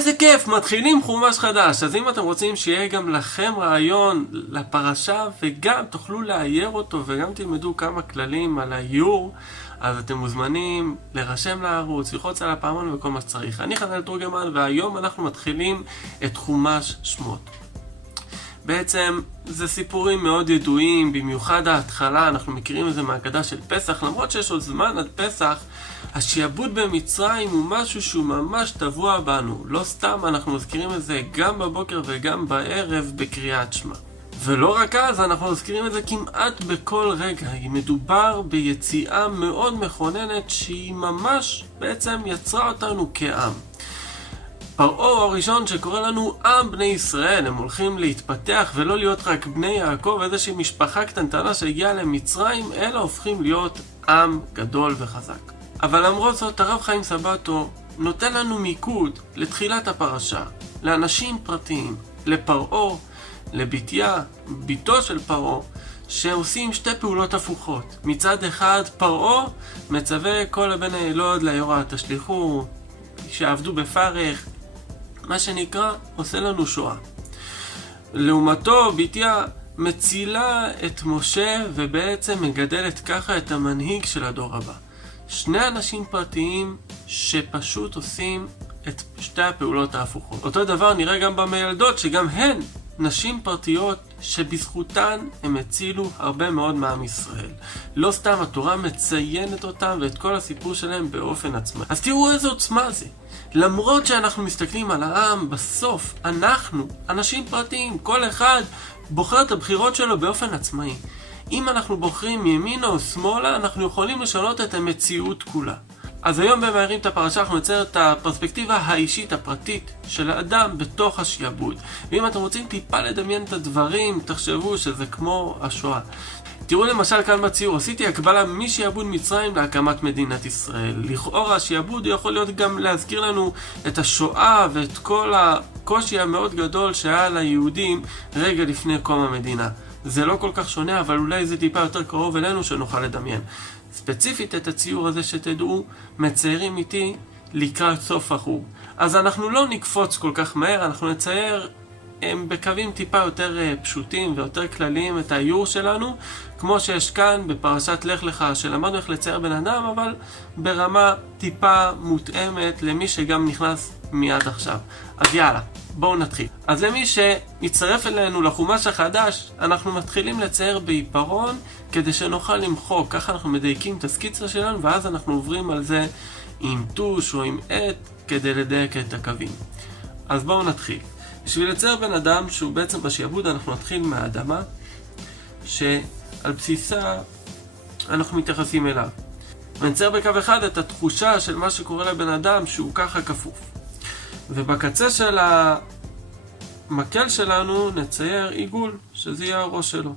איזה כיף, מתחילים חומש חדש. אז אם אתם רוצים שיהיה גם לכם רעיון לפרשה וגם תוכלו לאייר אותו וגם תלמדו כמה כללים על האיור, אז אתם מוזמנים להירשם לערוץ, ללחוץ על הפעמון וכל מה שצריך. אני חנן תורגמן והיום אנחנו מתחילים את חומש שמות. בעצם זה סיפורים מאוד ידועים, במיוחד ההתחלה, אנחנו מכירים את זה מההגדה של פסח, למרות שיש עוד זמן עד פסח. השעבוד במצרים הוא משהו שהוא ממש טבוע בנו, לא סתם אנחנו מזכירים את זה גם בבוקר וגם בערב בקריאת שמע. ולא רק אז, אנחנו מזכירים את זה כמעט בכל רגע. מדובר ביציאה מאוד מכוננת שהיא ממש בעצם יצרה אותנו כעם. פרעה הראשון שקורא לנו עם בני ישראל, הם הולכים להתפתח ולא להיות רק בני יעקב, איזושהי משפחה קטנטנה שהגיעה למצרים, אלא הופכים להיות עם גדול וחזק. אבל למרות זאת, הרב חיים סבתו נותן לנו מיקוד לתחילת הפרשה, לאנשים פרטיים, לפרעה, לבתיה, ביתו של פרעה, שעושים שתי פעולות הפוכות. מצד אחד, פרעה מצווה כל הבן הילוד ליורה תשליכו, שעבדו בפרך, מה שנקרא, עושה לנו שואה. לעומתו, בתיה מצילה את משה ובעצם מגדלת ככה את המנהיג של הדור הבא. שני אנשים פרטיים שפשוט עושים את שתי הפעולות ההפוכות. אותו דבר נראה גם במילדות, שגם הן נשים פרטיות שבזכותן הם הצילו הרבה מאוד מעם ישראל. לא סתם התורה מציינת אותם ואת כל הסיפור שלהם באופן עצמאי. אז תראו איזה עוצמה זה. למרות שאנחנו מסתכלים על העם, בסוף אנחנו, אנשים פרטיים, כל אחד בוחר את הבחירות שלו באופן עצמאי. אם אנחנו בוחרים ימינה או שמאלה, אנחנו יכולים לשנות את המציאות כולה. אז היום במאיירים את הפרשה אנחנו נצייר את הפרספקטיבה האישית הפרטית של האדם בתוך השעבוד. ואם אתם רוצים טיפה לדמיין את הדברים, תחשבו שזה כמו השואה. תראו למשל כאן בציור, עשיתי הקבלה משעבוד מצרים להקמת מדינת ישראל. לכאורה השעבוד יכול להיות גם להזכיר לנו את השואה ואת כל הקושי המאוד גדול שהיה ליהודים רגע לפני קום המדינה. זה לא כל כך שונה, אבל אולי זה טיפה יותר קרוב אלינו שנוכל לדמיין. ספציפית את הציור הזה שתדעו, מציירים איתי לקראת סוף החוג. אז אנחנו לא נקפוץ כל כך מהר, אנחנו נצייר בקווים טיפה יותר פשוטים ויותר כלליים את האיור שלנו, כמו שיש כאן בפרשת לך לך שלמדנו איך לצייר בן אדם, אבל ברמה טיפה מותאמת למי שגם נכנס מיד עכשיו. אז יאללה, בואו נתחיל. אז למי שיצטרף אלינו לחומש החדש, אנחנו מתחילים לצייר בעיפרון כדי שנוכל למחוק. ככה אנחנו מדייקים את הסקיצה שלנו, ואז אנחנו עוברים על זה עם טוש או עם עט כדי לדייק את הקווים. אז בואו נתחיל. בשביל לצייר בן אדם שהוא בעצם בשעבוד, אנחנו נתחיל מהאדמה שעל בסיסה אנחנו מתייחסים אליו. ונצייר בקו אחד את התחושה של מה שקורה לבן אדם שהוא ככה כפוף. ובקצה של המקל שלנו נצייר עיגול, שזה יהיה הראש שלו.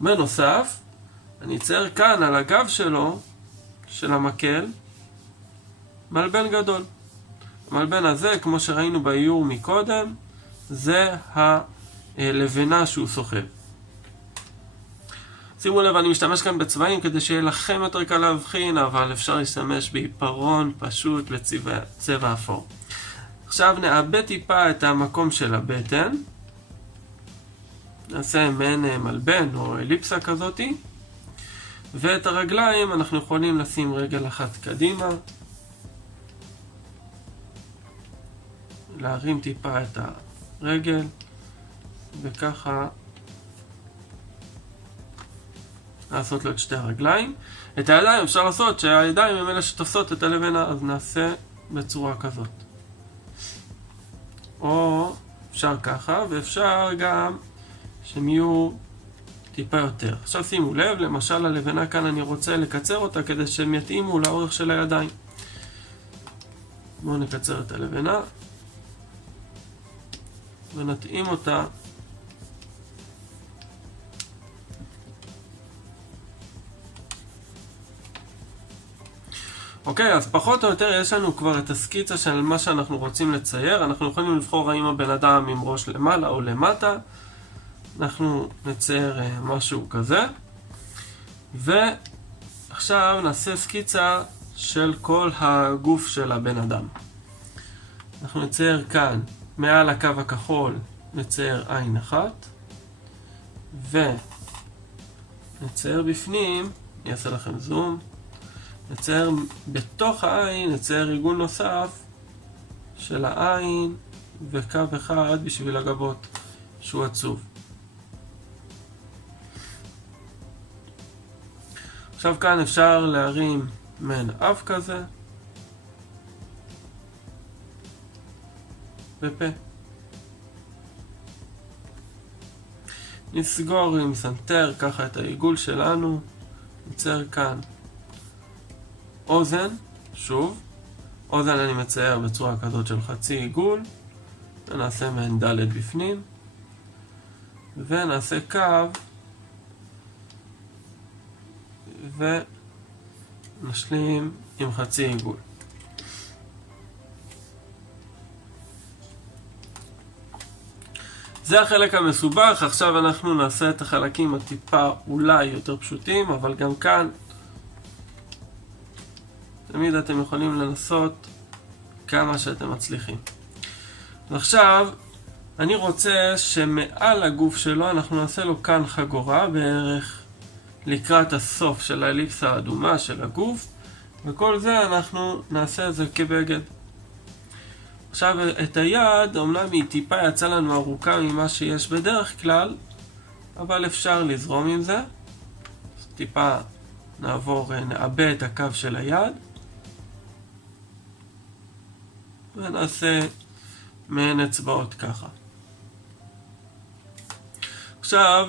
בנוסף, אני אצייר כאן על הגב שלו, של המקל, מלבן גדול. המלבן הזה, כמו שראינו באיור מקודם, זה הלבנה שהוא סוחב. שימו לב, אני משתמש כאן בצבעים כדי שיהיה לכם יותר קל להבחין, אבל אפשר להשתמש בעיפרון פשוט לצבע אפור. עכשיו נאבד טיפה את המקום של הבטן. נעשה מעין מלבן או אליפסה כזאתי. ואת הרגליים אנחנו יכולים לשים רגל אחת קדימה. להרים טיפה את הרגל. וככה לעשות לו את שתי הרגליים. את הידיים אפשר לעשות שהידיים הם אלה שתופסות את הלבנה, אז נעשה בצורה כזאת. או אפשר ככה, ואפשר גם שהם יהיו טיפה יותר. עכשיו שימו לב, למשל הלבנה כאן אני רוצה לקצר אותה כדי שהם יתאימו לאורך של הידיים. בואו נקצר את הלבנה ונתאים אותה אוקיי, אז פחות או יותר יש לנו כבר את הסקיצה של מה שאנחנו רוצים לצייר. אנחנו יכולים לבחור האם הבן אדם עם ראש למעלה או למטה. אנחנו נצייר משהו כזה. ועכשיו נעשה סקיצה של כל הגוף של הבן אדם. אנחנו נצייר כאן, מעל הקו הכחול, נצייר עין אחת, ונצייר בפנים, אני אעשה לכם זום, נצייר בתוך העין, נצייר עיגול נוסף של העין וקו אחד בשביל הגבות שהוא עצוב. עכשיו כאן אפשר להרים מעין אף כזה ופה. נסגור עם סנטר ככה את העיגול שלנו, נצייר כאן אוזן, שוב, אוזן אני מצייר בצורה כזאת של חצי עיגול, ונעשה מעין ד' בפנים, ונעשה קו, ונשלים עם חצי עיגול. זה החלק המסובך. עכשיו אנחנו נעשה את החלקים הטיפה אולי יותר פשוטים, אבל גם כאן תמיד אתם יכולים לנסות כמה שאתם מצליחים. ועכשיו אני רוצה שמעל הגוף שלו אנחנו נעשה לו כאן חגורה בערך לקראת הסוף של האליפסה האדומה של הגוף, וכל זה אנחנו נעשה את זה כבגד. עכשיו את היד, אומנם היא טיפה יצא לנו ארוכה ממה שיש בדרך כלל, אבל אפשר לזרום עם זה. אז טיפה נעבה את הקו של היד, ונעשה מעין אצבעות ככה. עכשיו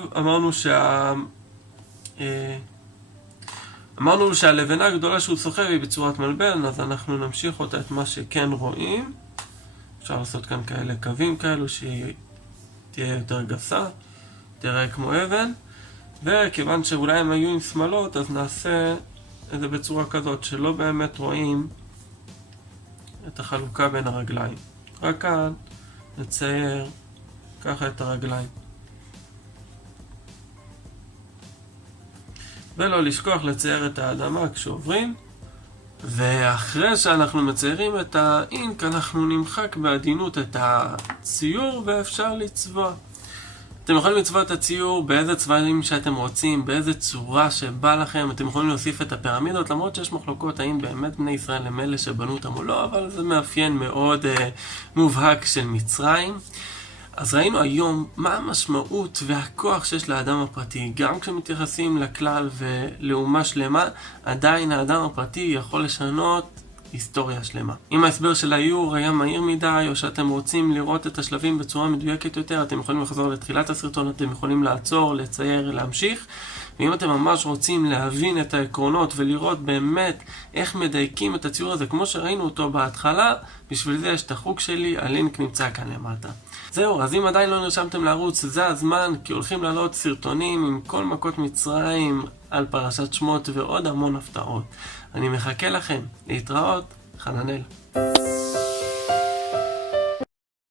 אמרנו שהלבנה הגדולה שהוא סוחב היא בצורת מלבן, אז אנחנו נמשיך אותה את מה שכן רואים. אפשר לעשות כאן כאלה קווים כאלו שהיא תהיה יותר גסה, תראה כמו אבן, וכיוון שאולי הם היו עם שמאלות אז נעשה את זה בצורה כזאת שלא באמת רואים את החלוקה בין הרגליים. רק כאן נצייר ככה את הרגליים. ולא לשכוח לצייר את האדמה כשעוברים. ואחרי שאנחנו מציירים את האינק, אנחנו נמחק בעדינות את הציור ואפשר לצבוע. אתם יכולים לצבוע את הציור באיזה צבעים שאתם רוצים, באיזה צורה שבא לכם. אתם יכולים להוסיף את הפירמידות, למרות שיש מחלוקות האם באמת בני ישראל הם אלה שבנו אותם או לא, אבל זה מאפיין מאוד מובהק של מצרים. אז ראינו היום מה המשמעות והכוח שיש לאדם הפרטי. גם כשמתייחסים לכלל ולאומה שלמה, עדיין האדם הפרטי יכול לשנות היסטוריה שלמה. אם ההסבר של האיור היה מהיר מדי, או שאתם רוצים לראות את השלבים בצורה מדויקת יותר, אתם יכולים לחזור לתחילת הסרטון, אתם יכולים לעצור, לצייר, להמשיך. ואם אתם ממש רוצים להבין את העקרונות ולראות באמת איך מדייקים את הציור הזה כמו שראינו אותו בהתחלה, בשביל זה יש את החוג שלי, הלינק נמצא כאן למטה. זהו, אז אם עדיין לא נרשמתם לערוץ, זה הזמן, כי הולכים לעלות סרטונים עם כל מכות מצרים על פרשת שמות ועוד המון הפתעות. אני מחכה לכם. להתראות, חננאל.